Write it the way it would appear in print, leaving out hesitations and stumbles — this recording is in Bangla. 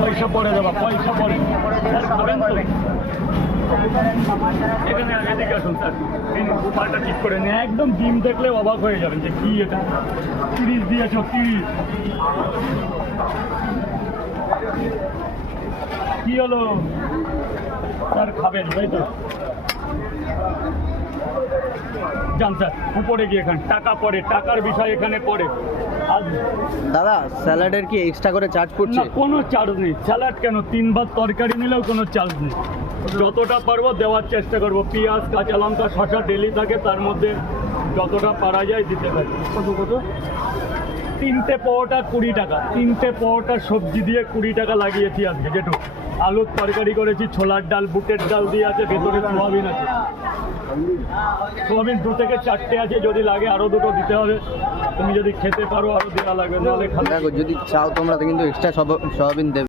পয়সা পরে দেবা, পয়সা পরে স্যার খাবেন তো? এখানে এদিকে আসুন স্যার, উপায়টা ঠিক করে নিয়ে একদম ডিম দেখলে অবাক হয়ে যাবেন যে কি এটা 30 দিয়েছ 30। কি হলো স্যার, খাবেন তাই তো? যান স্যার উপরে গিয়ে এখানে টাকা পড়ে, টাকার বিষয় এখানে পড়ে। আর দাদা স্যালাডের কি এক্সট্রা করে চার্জ পড়ছে? না, কোনো চার্জ নেই। স্যালাড কেন, 3 বার তরকারি নিলেও কোনো চার্জ নেই। যতটা পারবো দেওয়ার চেষ্টা করবো। পেঁয়াজ, কাঁচা লঙ্কা, শসা ডেলি থাকে, তার মধ্যে যতটা পারা যায় দিতে পারি। কত কত? 3টে পরোটা 20 টাকা, 3টে পরোটা সবজি দিয়ে 20 টাকা লাগিয়েছি আজকে। যেটু আলুর তরকারি করেছি, ছোলার ডাল, বুটের ডাল দিয়ে আছে, ভেতরে সোয়াবিন আছে। সোয়াবিন 2 থেকে 4টে আছে, যদি লাগে আরও 2টো দিতে হবে। তুমি যদি খেতে পারো আরও দেওয়া লাগবে, নাহলে খালি দেখো যদি চাও তোমরা তো কিন্তু এক্সট্রা সয়াবিন দেবে।